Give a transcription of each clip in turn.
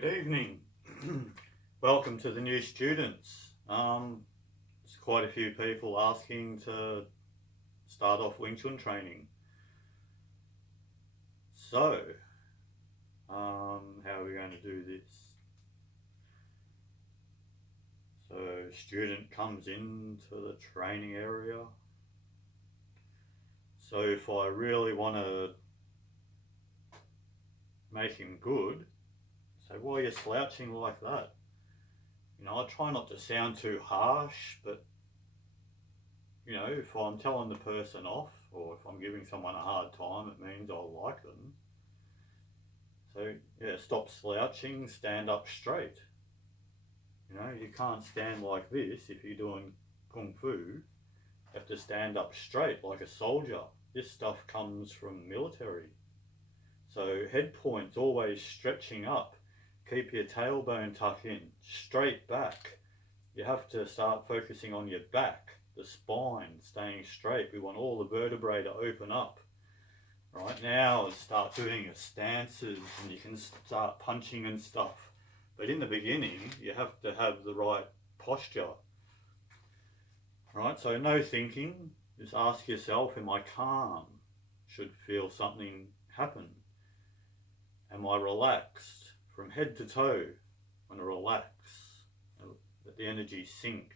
Good evening. Welcome to the new students. There's quite a few people asking to start off Wing Chun training. So, how are we going to do this? So, student comes into the training area. So if I really want to make him good, say, why are you slouching like that? I try not to sound too harsh, but if I'm telling the person off or if I'm giving someone a hard time, it means I like them. So yeah, stop slouching, stand up straight. You can't stand like this if you're doing Kung Fu. You have to stand up straight like a soldier. This stuff comes from military. So head points always stretching up. Keep your tailbone tucked in, straight back. You have to start focusing on your back, the spine, staying straight. We want all the vertebrae to open up. Right now, start doing your stances and you can start punching and stuff. But in the beginning, you have to have the right posture. Right, so no thinking. Just ask yourself, am I calm? Should feel something happen. Am I relaxed from head to toe? I want to relax, let the energy sink.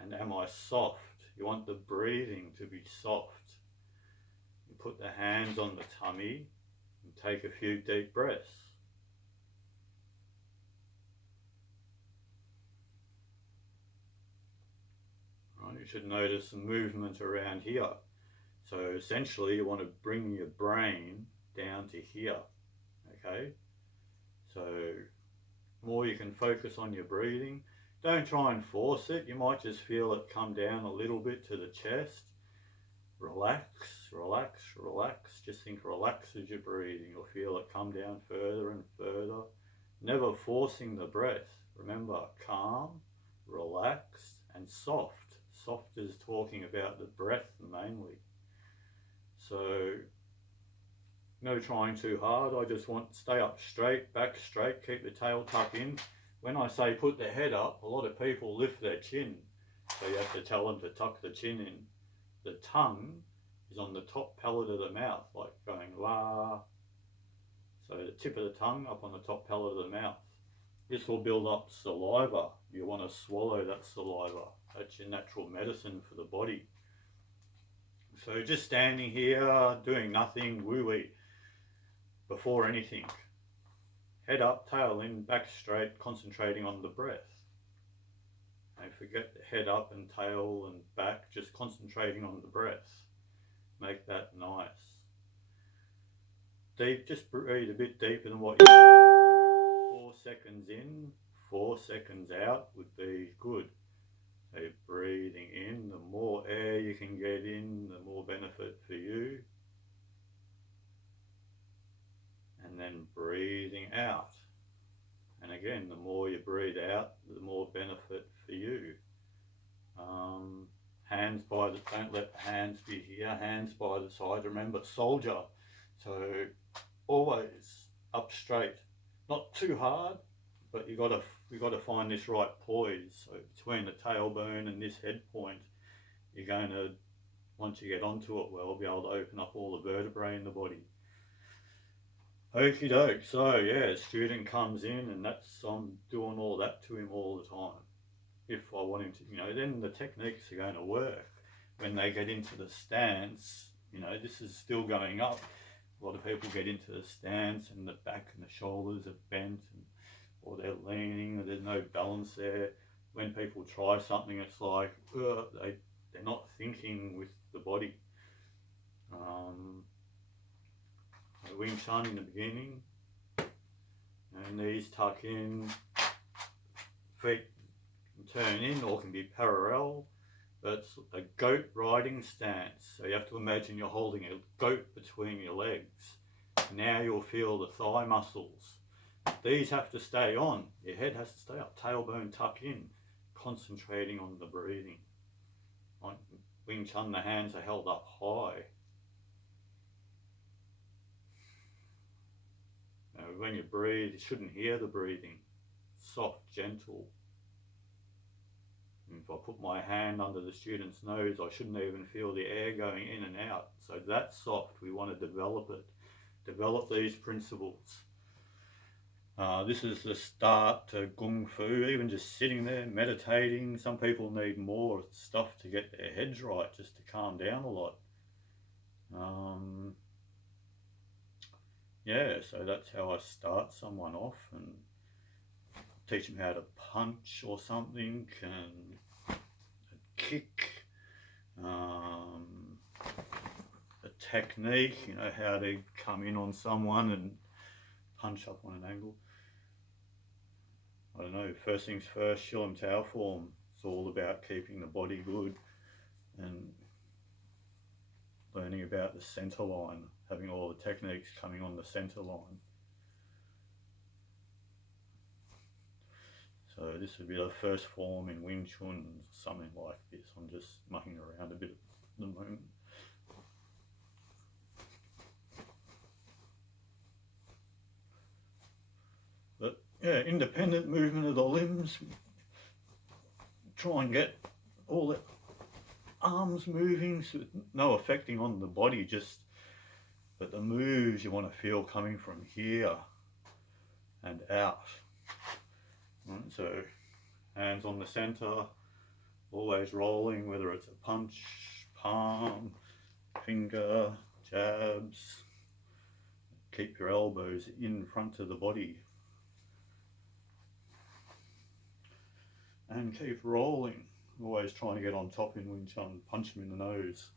And am I soft? You want the breathing to be soft. You put the hands on the tummy and take a few deep breaths. Right, you should notice some movement around here. So essentially you want to bring your brain down to here. Okay, so more you can focus on your breathing. Don't try and force it. You might just feel it come down a little bit to the chest. Relax, relax, relax. Just think relax as you're breathing. You'll feel it come down further and further. Never forcing the breath. Remember, calm, relaxed, and soft. Soft is talking about the breath mainly. So no trying too hard. I just want to stay up straight, back straight, keep the tail tucked in. When I say put the head up, a lot of people lift their chin. So you have to tell them to tuck the chin in. The tongue is on the top palate of the mouth, like going la. So the tip of the tongue up on the top palate of the mouth. This will build up saliva. You want to swallow that saliva. That's your natural medicine for the body. So just standing here, doing nothing, woo-wee, before anything. Head up, tail in, back straight, concentrating on the breath. Don't forget the head up and tail and back, just concentrating on the breath. Make that nice. Deep, just breathe a bit deeper than what you 4 seconds in, 4 seconds out would be good. So breathing in, the more air you can get in, the more benefit for you. And then breathing out. And again, the more you breathe out, the more benefit for you. Hands by the, don't let the hands be here, hands by the side. Remember, soldier. So always up straight. Not too hard, but we got to find this right poise. So between the tailbone and this head point, you're going to, once you get onto it well, be able to open up all the vertebrae in the body. Okie doke. So yeah, a student comes in and I'm doing all that to him all the time. If I want him to, then the techniques are going to work. When they get into the stance, this is still going up. A lot of people get into the stance and the back and the shoulders are bent or they're leaning or there's no balance there. When people try something, it's like they're not thinking with the body. Wing Chun in the beginning, knees tuck in, feet can turn in or can be parallel. That's a goat riding stance. So you have to imagine you're holding a goat between your legs. Now you'll feel the thigh muscles. These have to stay on. Your head has to stay up, tailbone tuck in, concentrating on the breathing. Like Wing Chun, the hands are held up high. When you breathe, you shouldn't hear the breathing. Soft, gentle. And if I put my hand under the student's nose, I shouldn't even feel the air going in and out. So that's soft. We want to develop it. Develop these principles. This is the start to Kung Fu, even just sitting there meditating. Some people need more stuff to get their heads right, just to calm down a lot. Yeah, so that's how I start someone off and teach them how to punch or something and kick, a technique, you know, how to come in on someone and punch up on an angle. I don't know, first things first, Shillam Tao form. It's all about keeping the body good and learning about the center line, having all the techniques coming on the center line. So this would be the first form in Wing Chun, something like this. I'm just mucking around a bit at the moment. But yeah, independent movement of the limbs. Try and get all the arms moving, so no affecting on the body, just but the moves you want to feel coming from here and out. Right, so hands on the center, always rolling, whether it's a punch, palm, finger, jabs. Keep your elbows in front of the body. And keep rolling. Always trying to get on top in Wing Chun, punch them in the nose.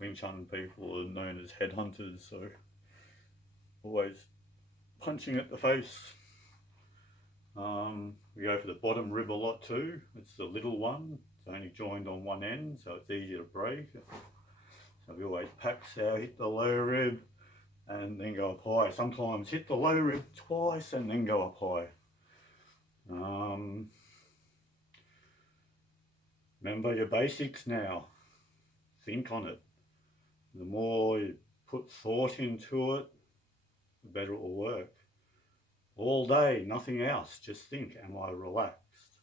Wing Chun people are known as headhunters, so always punching at the face. We go for the bottom rib a lot too. It's the little one. It's only joined on one end, so it's easier to break. So we always pack our hit the low rib and then go up high. Sometimes hit the low rib twice and then go up high. Remember your basics now. Think on it. The more you put thought into it, the better it will work. All day, nothing else. Just think, am I relaxed?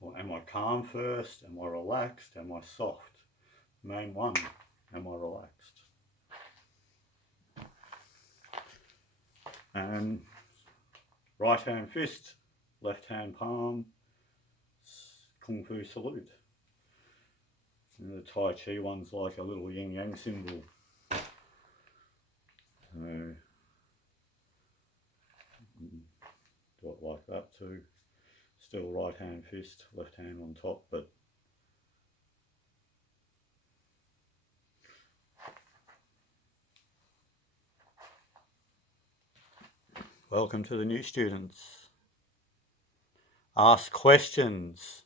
Or am I calm first? Am I relaxed? Am I soft? Main one, am I relaxed? And right hand fist, left hand palm, Kung Fu salute. And the Tai Chi one's like a little yin yang symbol. So do it like that too. Still right hand fist, left hand on top, but welcome to the new students. Ask questions.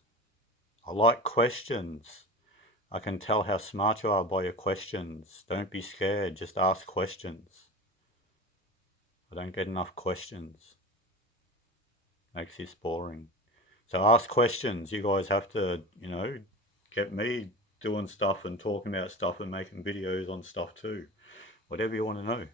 I like questions. I can tell how smart you are by your questions. Don't be scared, just ask questions. I don't get enough questions. Makes this boring. So ask questions. You guys have to, you know, get me doing stuff and talking about stuff and making videos on stuff too. Whatever you want to know.